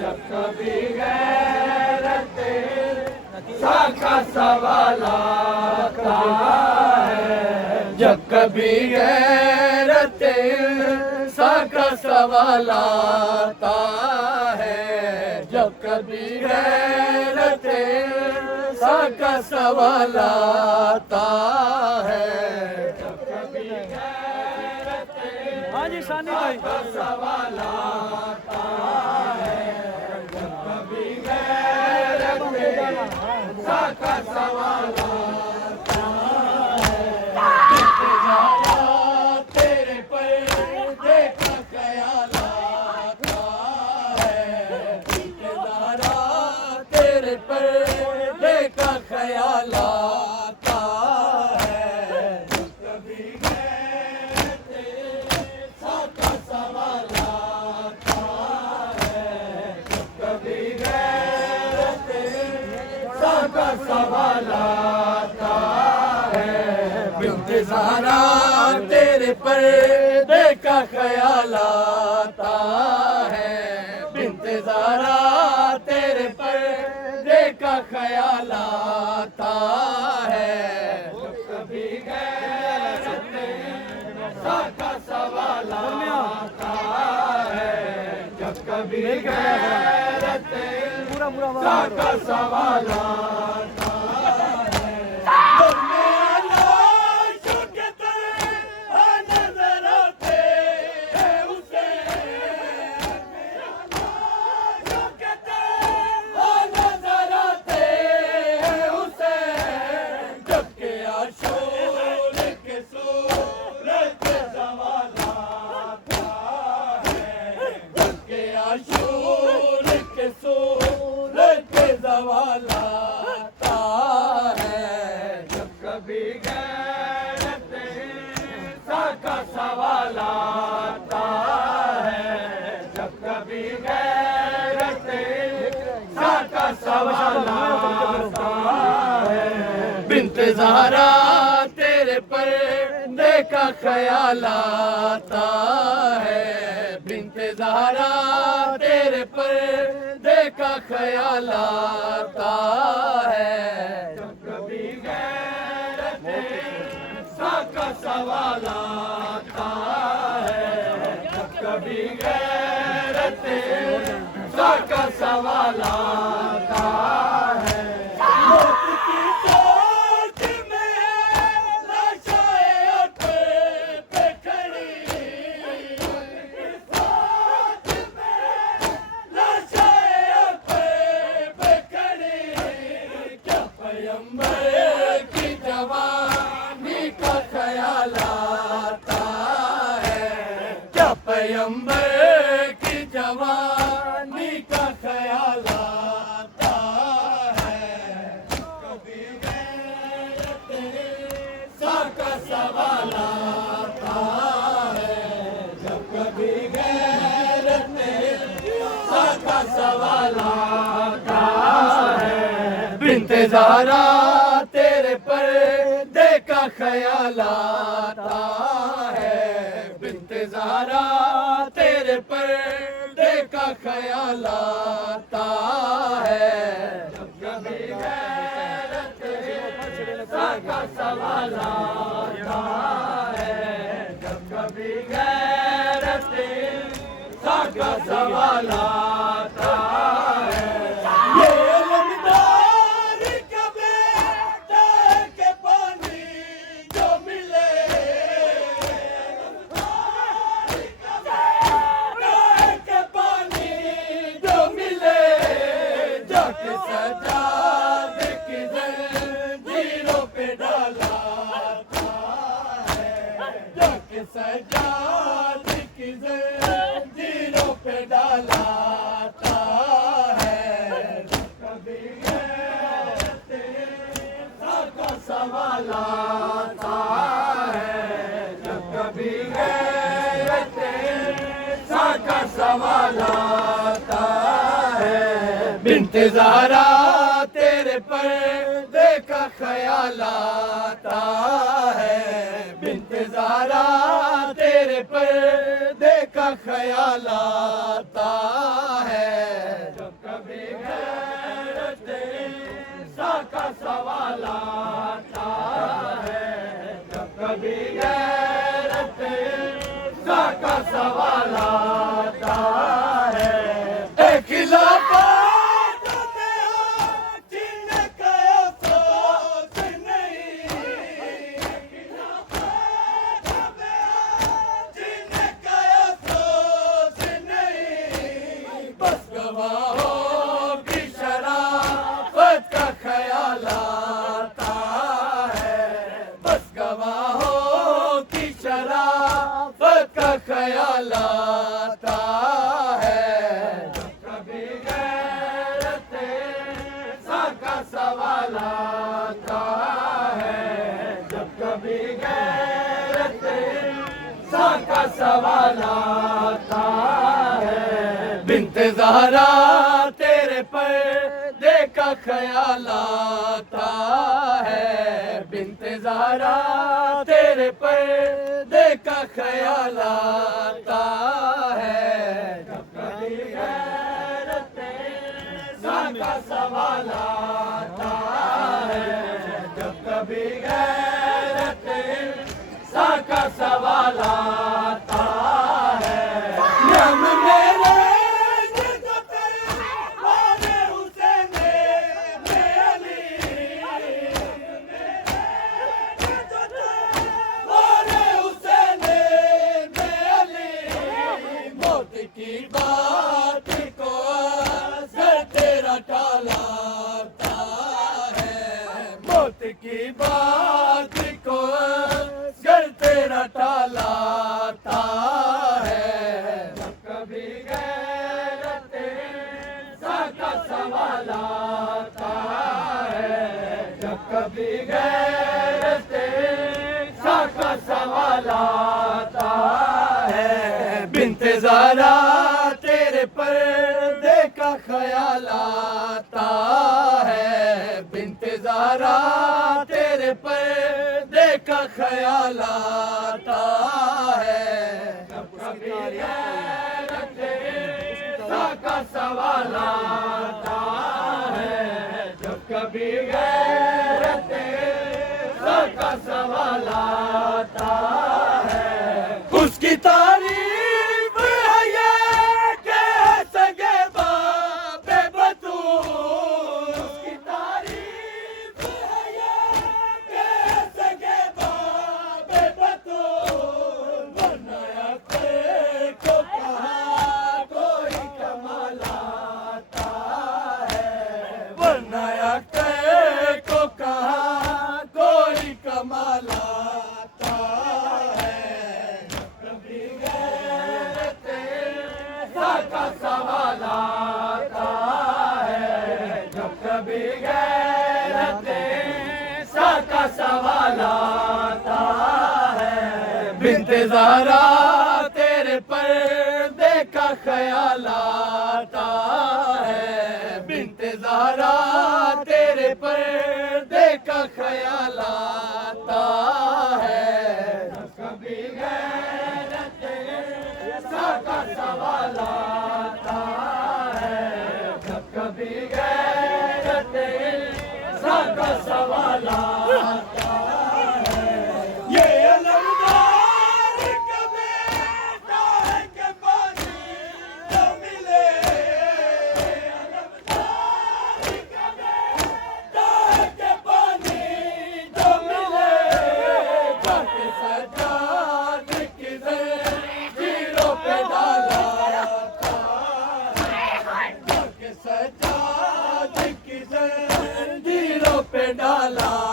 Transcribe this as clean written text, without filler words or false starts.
जब कभी गैरत का सवाल आता है, जब कभी गैरत का सवाल आता है, जब कभी गैरत का सवाल आता है, जब कभी गैरत हाँ जी सानी भाई का सवाल आता है, जब कभी गैरत का सवाल आता है, तेरे पर्दे का ख्याल आता है, तेरे पर्दे का ख्याल आता है, जब कभी गैरत का सवाल आता है, जब कभी गैरत का सवाल आता है, बिन्ते ज़हरा तेरे पर्दे का ख्याल आता है, बिन्ते ज़हरा तेरे पर्दे का ख्याल आता है, जब कभी गैरत का सवाल आता है, जब कभी गैरत का सवाल आता है, तुमने लाशों के तरह नजर आते हैं उसे, लाशों के तरह नजर आते हैं उसे, जबकि आशूर के सूरज के सवाल आता है, जबकि आशूर के सूरज के सवाल आता है, जब कभी गैरत का सवाल आता है, जब कभी गैरत का सवाल आता है, बिन्ते ज़हरा तेरे पर्दे का ख्याल आता है, बिन्ते ज़हरा तेरे पर्दे का ख्याल आता है, जब कभी गैरत का सवाल आता है, जब कभी गैरत का सवाल आता है, मौत की चोट में लाशें अटे पे खड़ी, मौत की चोट में लाशें अटे पे खड़ी, क्या पैगंबर की जवानी का ख्याल आता है, क्या पैगंबर की जवानी का ख्याल आता है, कभी गैरत का सवाल आता है, जब कभी गैरत का सवाल आता है, बिन्ते ज़हरा तेरे पर्दे का ख्याल आता है, बिन्ते ज़हरा तेरे पर्दे का ख्याल आता है, जब कभी गैरत का सवाल आता है, जब कभी गैरत का सवाल आता है, ये लम्हार के बेटे के पानी जो मिले, लम्हार के पानी जो मिले, जाके सजाद की जंजीरों पे डाला था है, जाके सजाद की जंजीरों पे डाला था है, कभी गैरत का सवाल आता है, जब कभी गैरत का सवाल आता है, बिन्ते ज़हरा तेरे पर्दे का ख्याल आता है, बिन्ते इंतजारा तेरे पर्दे का ख्याल आता है जब कभी गैरत इंसा का सवाल आता है जब कभी गैरत इंसा का सवाल आता है एक खिलाफत जिन्हें कहो सोच नहीं जिन्हें कहो सोच नहीं बस गवाहों की शराफत का ख्याल आता है बस गवाहों की शराफत का ख्याल आता है जब कभी गैरत इंसा का सवाल आता है जब कभी गैरत इंसा का सवाल आता है बिन्ते ज़हरा तेरे पर्दे का ख्याल आता है बिन्ते ज़हरा तेरे पर्दे का ख्याल आता है जब कभी गैरत इंसा का सवाल आता है जब कभी गैरत इंसा का सवाल आता है यम मेरे की बात को असर तेरा टालाता है मौत की बात को असर तेरा टालाता है जब कभी गैरत इंसा का सवाल आता है जब कभी गैरत इंसा का सवाल आता है बिन्ते ज़हरा तेरे पर्दे का ख्याल आता है बिन्ते ज़हरा तेरे पर्दे का ख्याल आता है जब कभी गैरत इंसा का सवाल आता है जब कभी गैरत इंसा का सवाल आता है उसकी तारीफ सवाल आता है जब कभी गैरत इंसा का सवाल आता है बिन्ते ज़हरा तेरे पर्दे का ख्याल आता है बिन्ते ज़हरा तेरे पर्दे का ख्याल आता है जब कभी गैरत इंसा का सवाल आता है जब कभी गैरत इंसा का सवाल आता है ये अलमदार का बेटा है कि पानी न मिले अलमदार का बेटा है कि पानी न मिले जाके सजाद की जंजीरों पे डाला जाके सजाद की जंजीरों पे डाला